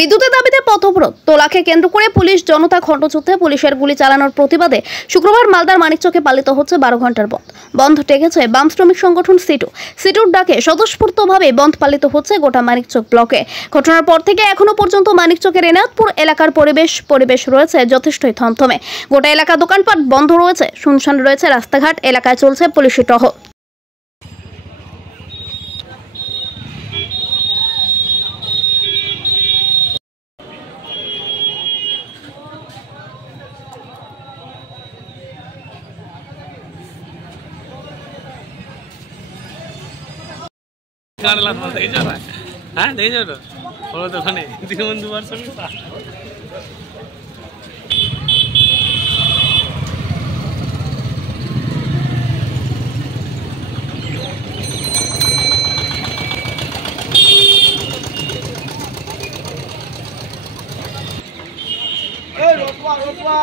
বিদ্যুতের দাবিতে পথ অবরোধ তোলাকে কেন্দ্র করে পুলিশ জনতা খণ্ডযুদ্ধে পুলিশের গুলি চালানোর প্রতিবাদে শুক্রবার মালদার মানিকচকে পালিত হচ্ছে 12 ঘন্টার বন্ধ। বন্ধ ডেকেছে বাম শ্রমিক সংগঠন সিটুর ডাকে স্বতঃস্ফূর্তভাবে বন্ধ পালিত হচ্ছে গোটা মানিকচক ব্লকে। ঘটনার পর থেকে এখনো পর্যন্ত মানিকচকের এনায়তপুর এলাকার পরিবেশ রয়েছে যথেষ্টই থমথমে। গোটা এলাকা দোকানপাট বন্ধ রয়েছে, শুনশান রয়েছে রাস্তাঘাট, এলাকায় চলছে পুলিশি টহল। हाँ देख जाओ वो तो खाने दिखमन दुबार सब रोकवा